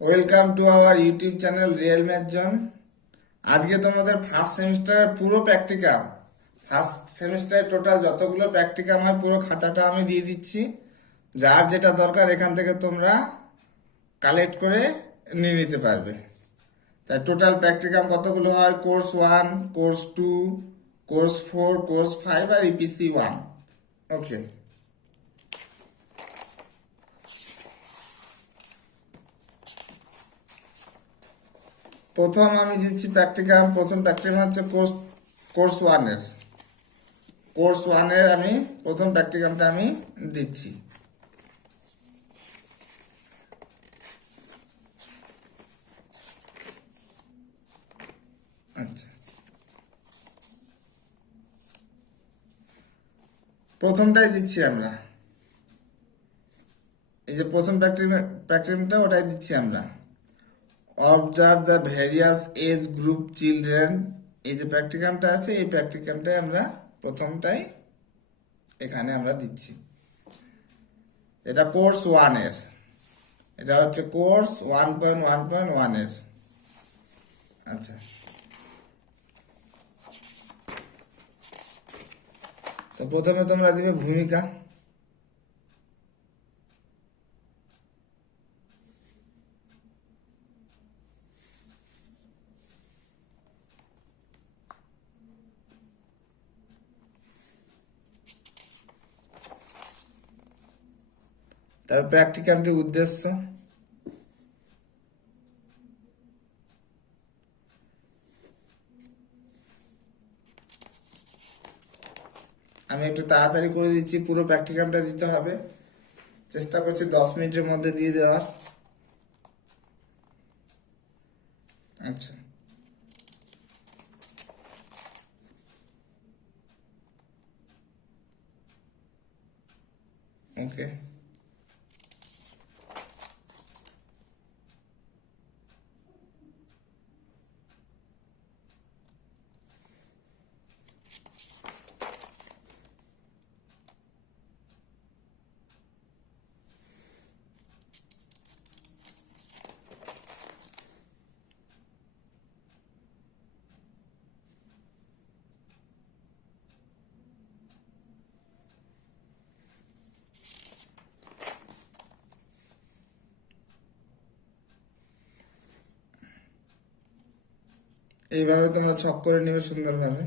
Welcome to our YouTube channel real math zone. আজকে তোমাদের ফার্স্ট সেমিস্টারের পুরো প্র্যাকটিক্যাম, ফার্স্ট সেমিস্টারের টোটাল যতগুলো প্র্যাকটিক্যাম হয় পুরো খাতাটা আমি দিয়ে দিচ্ছি। যার যেটা দরকার এখান থেকে তোমরা কালেক্ট করে নিয়ে নিতে পারবে। তাই টোটাল প্র্যাকটিক্যাম কতগুলো হয়: কোর্স 1, কোর্স 2, কোর্স 4, কোর্স 5 আর ইপিসি 1। ওকে, প্রথম আমি দিচ্ছি প্র্যাকটিক্যাম। প্রথম প্র্যাকটিক্যাম হচ্ছে কোর্স 1-এর। কোর্স 1-এর আমি প্রথম প্র্যাকটিক্যামটা আমি দিচ্ছি। আচ্ছা, প্রথমটাই দিচ্ছি আমরা। এই যে প্রথম প্র্যাকটিক্যামটা ওটাই দিচ্ছি আমরা। Observe the various age group children. এই যে প্র্যাকটিক্যামটা আছে এই প্র্যাকটিক্যামটাই আমরা প্রথমটাই এখানে আমরা দিচ্ছি। এটা কোর্স 1-এর, এটা হচ্ছে কোর্স 1.1.1-এর। আচ্ছা, তো প্রথমে তোমরা দিবে ভূমিকা। তার প্র্যাকটিক্যামটির উদ্দেশ্য। আমি একটু তাড়াতাড়ি করে দিচ্ছি, পুরো প্র্যাকটিক্যামটা দিতে হবে। চেষ্টা করছি 10 মিনিটের মধ্যে দিয়ে দেওয়ার। আচ্ছা, ওকে। এইভাবে তোমরা ছক করে নিবে সুন্দরভাবে।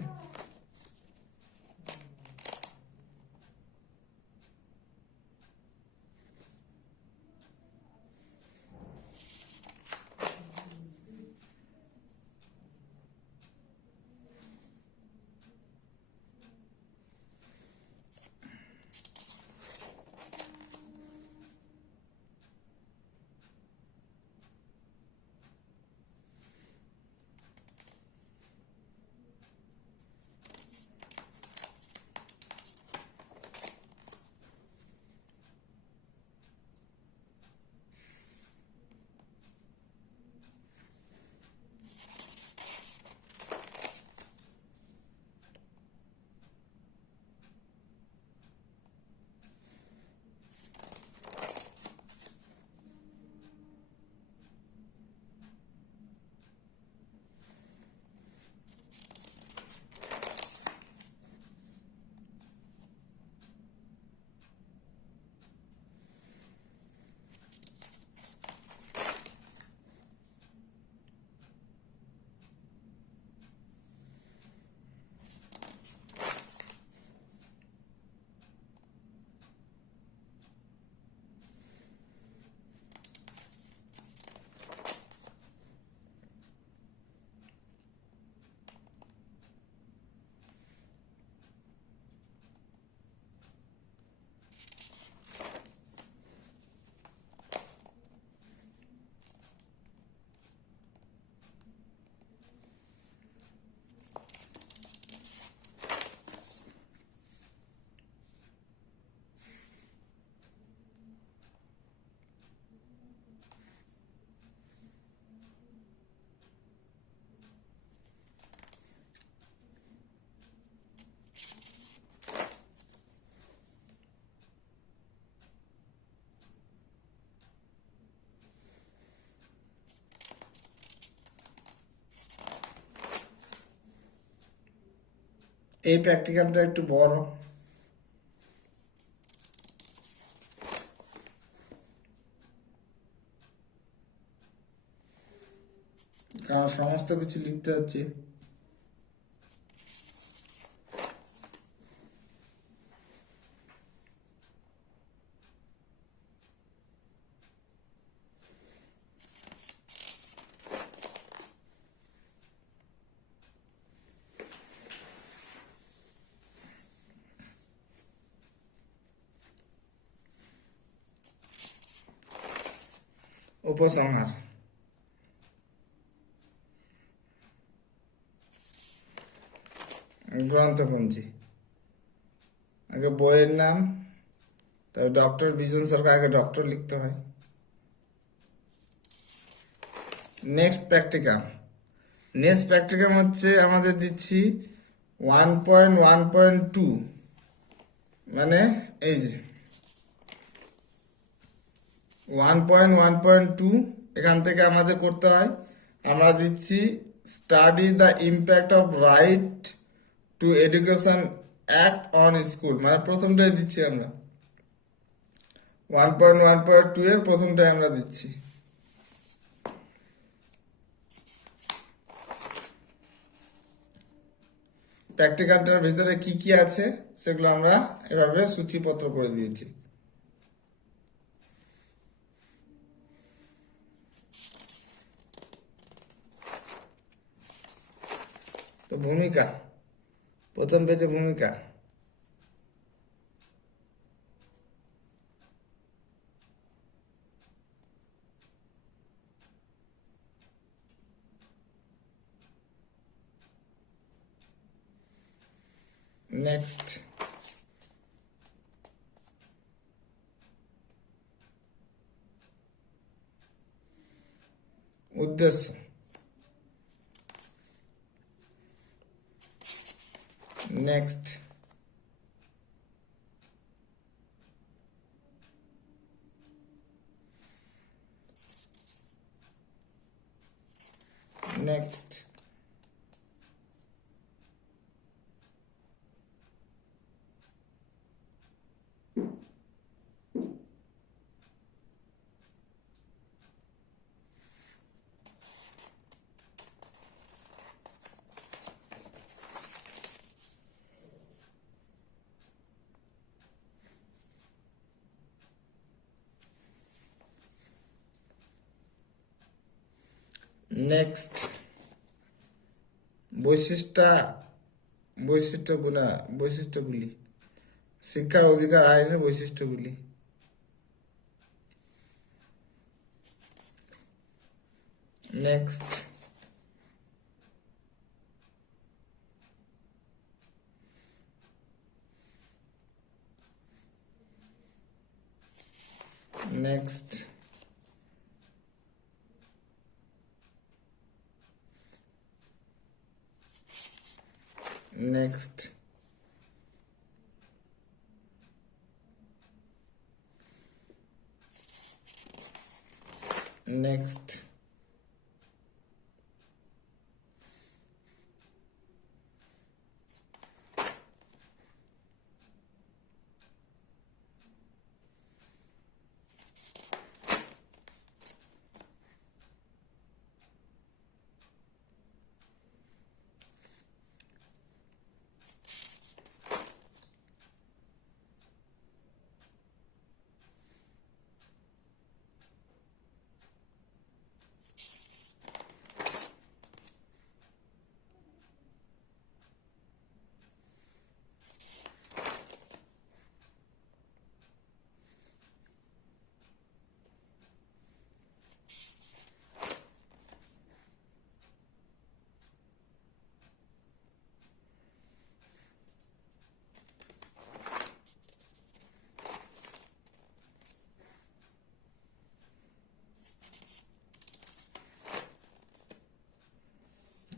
এই প্র্যাকটিক্যালটা একটু বড়, কারণ সমস্ত কিছু লিখতে হচ্ছে। উপসংহার, গ্রন্থপঞ্জি, আগে বইয়ের নাম, তবে ডক্টর বিজন সরকার, আগে ডক্টর লিখতে হয়। নেক্সট প্র্যাকটিকাম, নেক্সট প্র্যাকটিকাম হচ্ছে আমাদের দিচ্ছি 1.1.2, মানে এই যে 1.1.2, এখান থেকে আমাদের করতে হয়। আমরা দিচ্ছি study the impact of right two education act on school, মানে প্রথমটাই দিচ্ছি আমরা 1.1.2 এর প্রথমটাই আমরা দিচ্ছি। প্র্যাকটিক্যালটার ভিতরে কি কি আছে সেগুলো আমরা এভাবে সূচিপত্র করে দিয়েছি। তো ভূমিকা, প্রথম পেজে ভূমিকা, নেক্সট উদ্দেশ্য, নেক্সট নেক্সট নেক্সট বৈশিষ্ট্যগুলি, শিক্ষার অধিকার আইনের বৈশিষ্ট্যগুলি। নেক্সট নেক্সট নেক্সট নেক্সট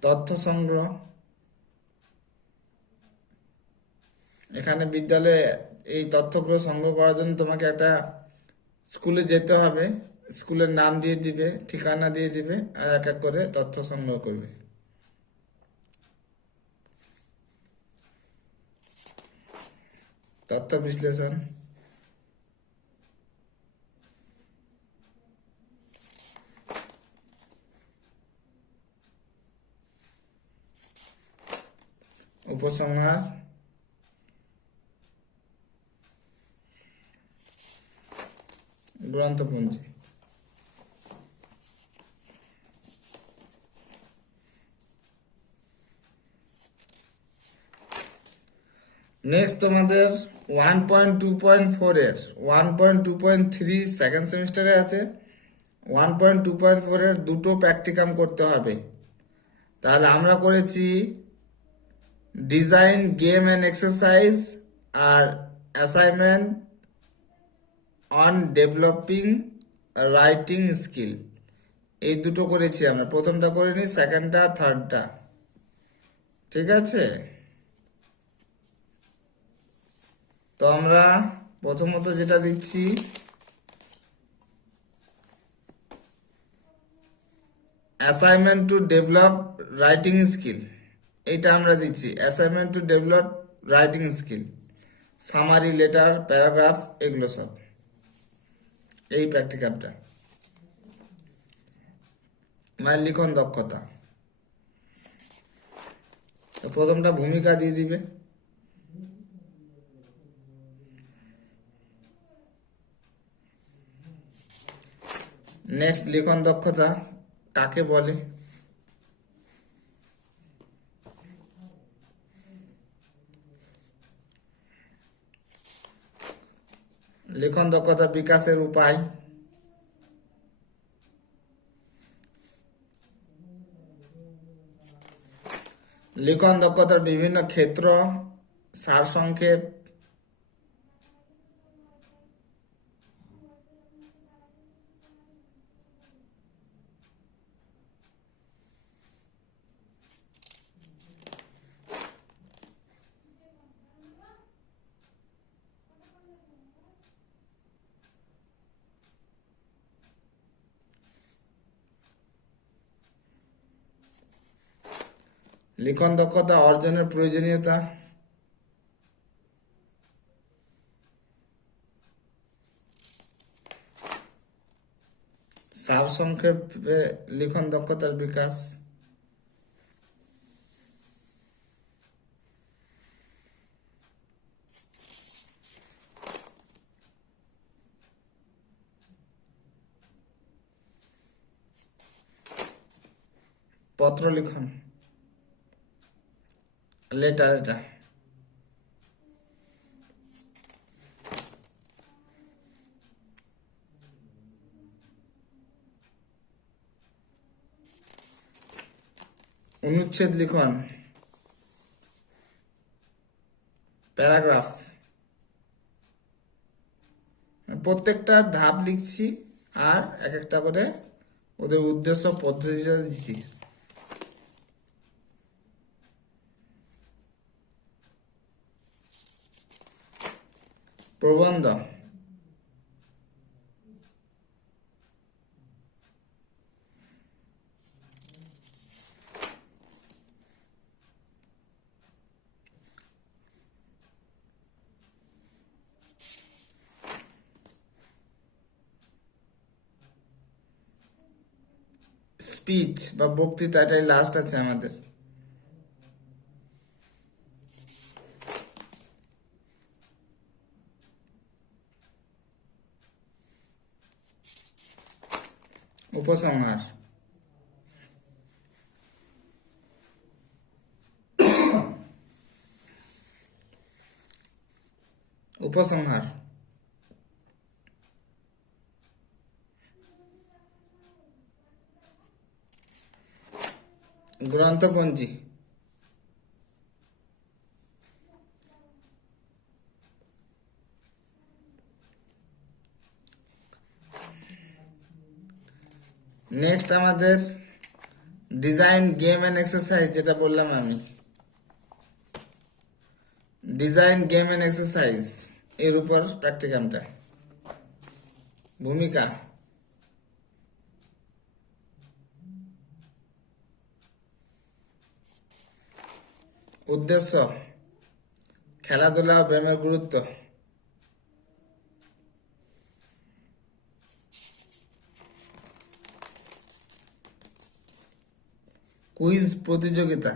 তথ্য সংগ্রহ, এখানে বিদ্যালয়ে এই তথ্যগুলো সংগ্রহ করার জন্য তোমাকে একটা স্কুলে যেতে হবে, স্কুলের নাম দিয়ে দিবে, ঠিকানা দিয়ে দিবে, আর এক এক করে তথ্য সংগ্রহ করবে। তথ্য বিশ্লেষণ, উপসংহার, গ্রন্থপুঞ্জি। নেক্সট তোমাদের 1.2.4 এর 1.2.3 সেকেন্ড সেমিস্টারে আছে, 1.2.4 এর দুটো প্র্যাকটিকাম করতে হবে। তাহলে আমরা করেছি ডিজাইন গেম অ্যান্ড এক্সারসাইজ আর assignment on developing writing skill, এই দুটো করেছি আমরা। প্রথমটা করে নিই, সেকেন্ডটা থার্ডটা, ঠিক আছে? তো আমরা প্রথমত যেটা দিচ্ছি, assignment to develop writing skill, এইটা আমরা দিচ্ছি। Assignment to develop writing skill, summary, letter, paragraph, এগুলো সব, এই প্র্যাকটিক্যালটা মানে লিখন দক্ষতা। তো প্রথমটা ভূমিকা দিয়ে দিবে। নেক্সট, লিখন দক্ষতা কাকে বলে? লিখন দক্ষতা বিকাশের উপায়, লিখন দক্ষতার বিভিন্ন ক্ষেত্র, সারসংক্ষেপ, লিখন দক্ষতা অর্জনের প্রয়োজনীয়তা, সারসংক্ষেপে লিখন দক্ষতার বিকাশ, পত্র লিখন, লেটার, এটা অনুচ্ছেদ লিখন, প্যারাগ্রাফ, প্রত্যেকটা ধাপ লিখছি আর এক একটা করে ওদের উদ্দেশ্য পদ্ধতিটা দিচ্ছি। প্রবন্ধ, স্পিচ বা বক্তৃতা, এটাই লাস্ট আছে আমাদের। উপসংহার, উপসংহার, গ্রন্থপঞ্জি, নেক্সট আমাদের ডিজাইন গেম অ্যান্ড এক্সারসাইজ, যেটা বললাম আমি, ডিজাইন গেম অ্যান্ড এক্সারসাইজ এর উপর প্র্যাকটিকামটা। ভূমিকা, উদ্দেশ্য, খেলাধুলা ও ব্যায়ামের গুরুত্ব, কুইজ প্রতিযোগিতা,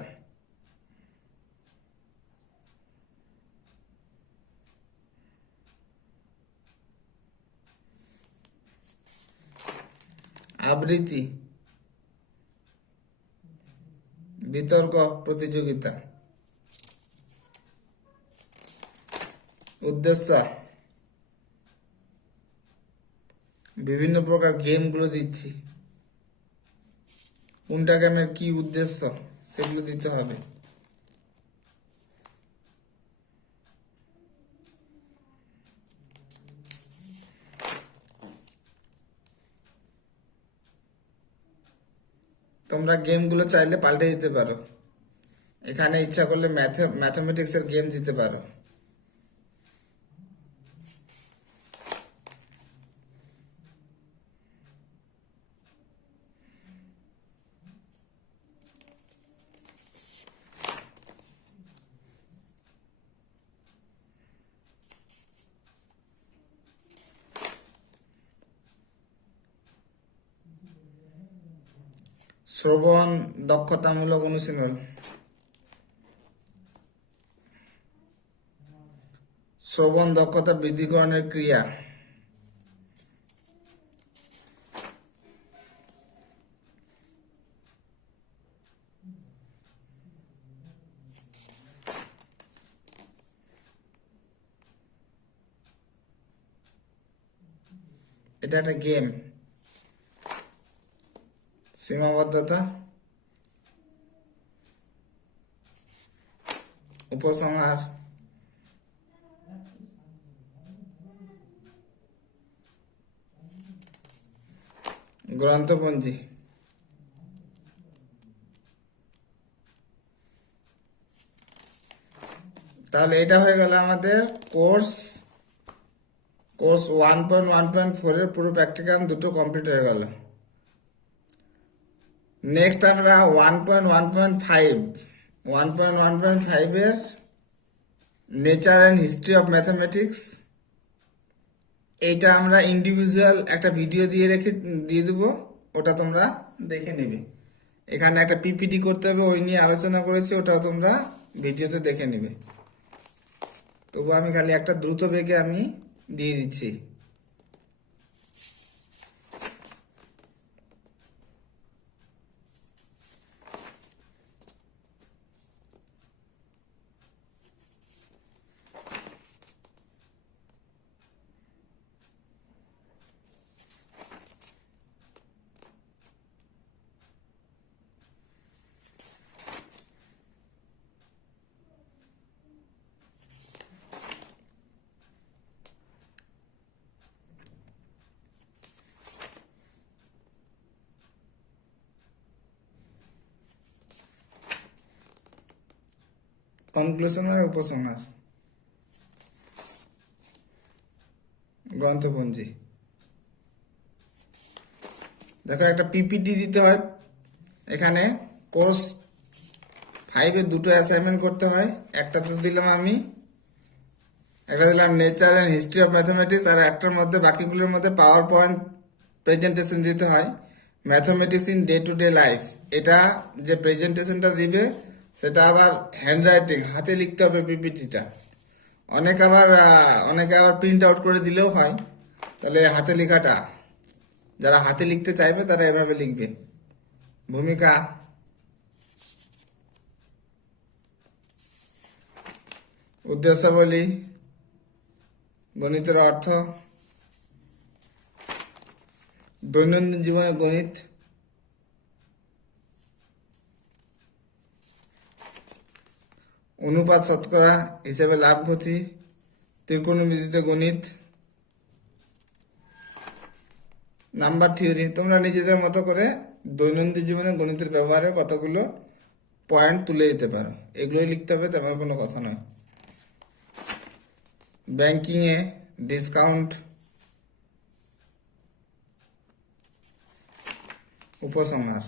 আবৃত্তি, বিতর্ক প্রতিযোগিতা, উদ্দেশ্য, বিভিন্ন প্রকার গেমগুলো দিচ্ছি, কোনটা গেমের কি উদ্দেশ্য সেগুলো দিতে হবে। তোমরা গেমগুলো চাইলে পাল্টে দিতে পারো, এখানে ইচ্ছা করলে ম্যাথমেটিক্সের গেম দিতে পারো। শ্রবণ দক্ষতামূলক অনুশীলন, শ্রবণ দক্ষতা বৃদ্ধিকরণের ক্রিয়া, এটা একটা গেম। সীমাবদ্ধতা, উপসংহার, গ্রন্থপঞ্জি। তাহলে এটা হয়ে গেল আমাদের কোর্স 1.1.4 এর পুরো প্র্যাকটিক্যাম দুটো কমপ্লিট হয়ে গেল। নেক্সট আমরা 1.1.5 এর nature and history of mathematics, এইটা আমরা ইন্ডিভিজুয়াল একটা ভিডিও দিয়ে দেবো, ওটা তোমরা দেখে নেবে। এখানে একটা পিপিটি করতে হবে, ওই নিয়ে আলোচনা করেছি, ওটাও তোমরা ভিডিওতে দেখে নেবে। তবু আমি খালি একটা দ্রুত বেগে আমি দিয়ে দিচ্ছি। কনক্লুশন আর উপসংহার, গ্রন্থপঞ্জি। দেখো একটা পিপিটি দিতে হয়, এখানে কোর্স 5 দুটো অ্যাসাইনমেন্ট করতে হয়। একটা তো দিলাম আমি, একটা দিলাম nature and history of mathematics, আর একটার মধ্যে বাকিগুলোর মধ্যে পাওয়ার পয়েন্ট প্রেজেন্টেশন দিতে হয়, mathematics in day to day life. এটা যে প্রেজেন্টেশনটা দিবে সেটা আবার হ্যান্ড রাইটিং, হাতে লিখতে হবে পিপিটিটা। অনেকে আবার প্রিন্ট আউট করে দিলেও হয়। তাহলে হাতে লেখাটা, যারা হাতে লিখতে চাইবে তারা এভাবে লিখবে। ভূমিকা, উদ্দেশ্যাবলী, গণিতের অর্থ, দৈনন্দিন জীবনে গণিত, অনুপাত শতকরা হিসেবে লাভ ক্ষতি, ত্রিকোণমিতিতে গণিত, নাম্বার থিওরি। তোমরা নিজেদের মতো করে দৈনন্দিন জীবনে গণিতের ব্যবহারে কতগুলো পয়েন্ট তুলে দিতে পারো, এগুলোই লিখতে হবে, তেমন কোনো কথা নয়। ব্যাংকিংয়ে ডিসকাউন্ট, উপসংহার।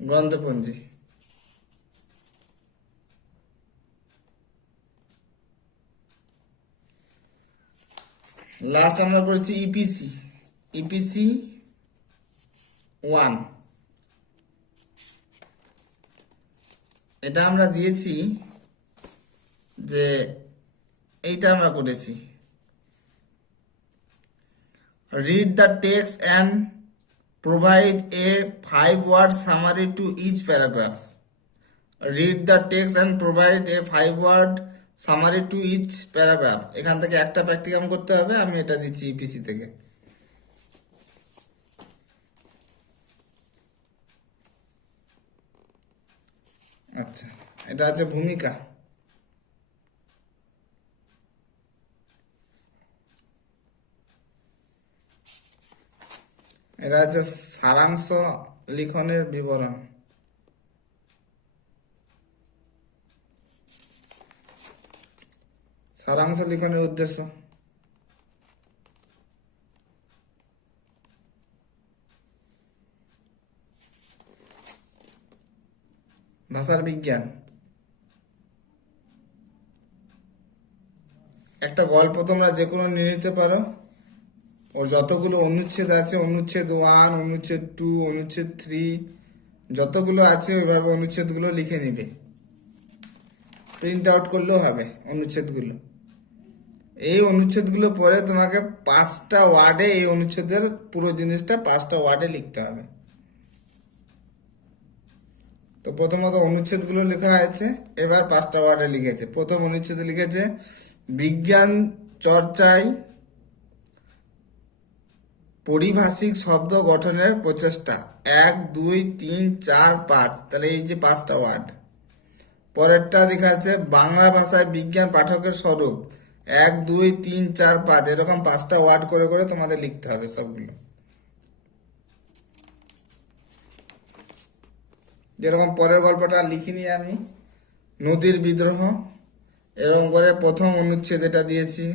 গ্রন্থপঞ্জি, লাস্ট আমরা করেছি ইপিসি। ইপিসি ওয়ান, এটা আমরা দিয়েছি যে এইটা আমরা করেছি read the text and provide a 5-word summary to each paragraph. Read the text and provide a 5-word summary to each paragraph. এখান থেকে একটা প্র্যাকটিকাম করতে হবে, আমি এটা দিচ্ছি ইপিসি থেকে। আচ্ছা, এটা হচ্ছে ভূমিকা। এটা হচ্ছে সারাংশ লিখনের বিবরণ। সারাংশ লিখনের উদ্দেশ্য। ভাষার বিজ্ঞান। একটা গল্প তোমরা যে কোনো নিয়ে নিতে পারো, ওর যতগুলো অনুচ্ছেদ আছে, অনুচ্ছেদ 1, অনুচ্ছেদ 2, অনুচ্ছেদ 3 যতগুলো আছে ওইভাবে অনুচ্ছেদগুলো লিখে নিবে। প্রিন্ট আউট করলেও হবে অনুচ্ছেদগুলো। এই অনুচ্ছেদগুলো পরে তোমাকে 5টা ওয়ার্ডে এই অনুচ্ছেদের পুরো জিনিসটা 5টা ওয়ার্ডে লিখতে হবে। তো প্রথমত অনুচ্ছেদগুলো লেখা হয়েছে, এবার 5টা ওয়ার্ডে লিখেছে। প্রথম অনুচ্ছেদে লিখেছে বিজ্ঞান চর্চায় পারিভাষিক শব্দ গঠনের প্রচেষ্টা। 1, 2, 3, 4, 5, তাহলে এই যে 5টা ওয়ার্ড। পরেরটা লেখা আছে বাংলা ভাষায় বিজ্ঞান পাঠকের স্বরূপ। 1, 2, 3, 4, 5, এরকম 5টা ওয়ার্ড করে করে তোমাদের লিখতে হবে সবগুলো। যেরকম পরের গল্পটা লিখিনি আমি, নদীর বিদ্রোহ, এরকম করে প্রথম অনুচ্ছেদ এটা দিয়েছি,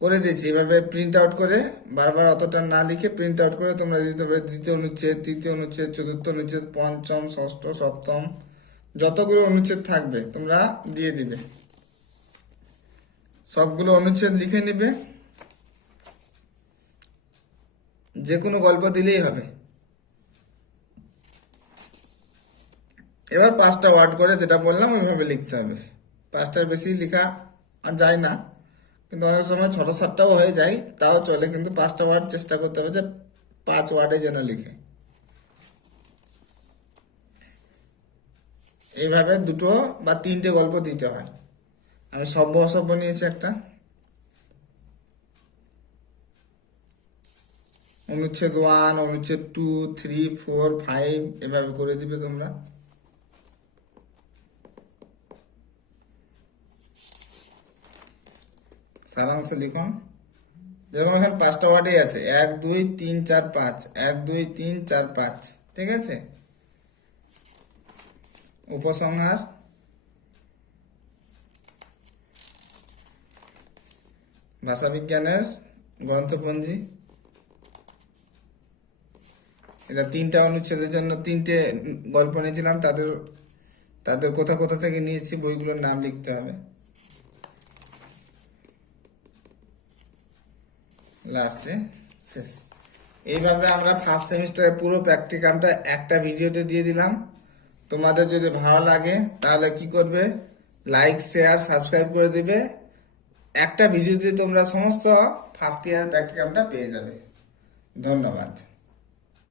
করে দিয়েছি। এভাবে প্রিন্ট আউট করে বারবার অতটা না লিখে প্রিন্ট আউট করে তোমরা দিতে পারবে। দ্বিতীয় অনুচ্ছেদ, তৃতীয় অনুচ্ছেদ, চতুর্থ অনুচ্ছেদ, পঞ্চম, ষষ্ঠ, সপ্তম, যতগুলো অনুচ্ছেদ থাকবে তোমরা দিয়ে দিবে। সবগুলো অনুচ্ছেদ লিখে নিবে, যে কোনো গল্প দিলেই হবে। এবার 5টা ওয়ার্ড করে যেটা বললাম ওইভাবে লিখতে হবে। 5টার বেশি লেখা আর যায় না, কিন্তু অনেক সময় 6-7টাও হয়ে যায়, তাও চলে, কিন্তু 5টা ওয়ার্ড চেষ্টা করতে হবে যে 5 ওয়ার্ডে যেন লিখে। এইভাবে 2টো বা 3টে গল্প দিতে হয়। আমি সভ্য অসভ্য নিয়েছি একটা, অনুচ্ছেদ 1, অনুচ্ছেদ 2, 3, 4, 5 এভাবে করে দিবে তোমরা। সারাংশ লিখন, যেমন এখানে 5টা ওয়ার্ডই আছে, 1, 2, 3, 4, 5, 1, 2, 3, 4, 5, ঠিক আছে। উপসংহার, ভাষাবিজ্ঞানের গ্রন্থপঞ্জি। এটা 3টা অনুচ্ছেদের জন্য 3টে গল্প নিয়েছিলাম, তাদের কোথা কোথা থেকে নিয়েছি বইগুলোর নাম লিখতে হবে। লাস্টে শেষ। এইভাবে আমরা ফার্স্ট সেমিস্টারের পুরো প্র্যাকটিকামটা একটা ভিডিওতে দিয়ে দিলাম। তোমাদের যদি ভালো লাগে তাহলে কি করবে, লাইক, শেয়ার, সাবস্ক্রাইব করে দিবে। একটা ভিডিওতে তোমরা সমস্ত ফার্স্ট ইয়ার প্র্যাকটিকামটা পেয়ে যাবে। ধন্যবাদ।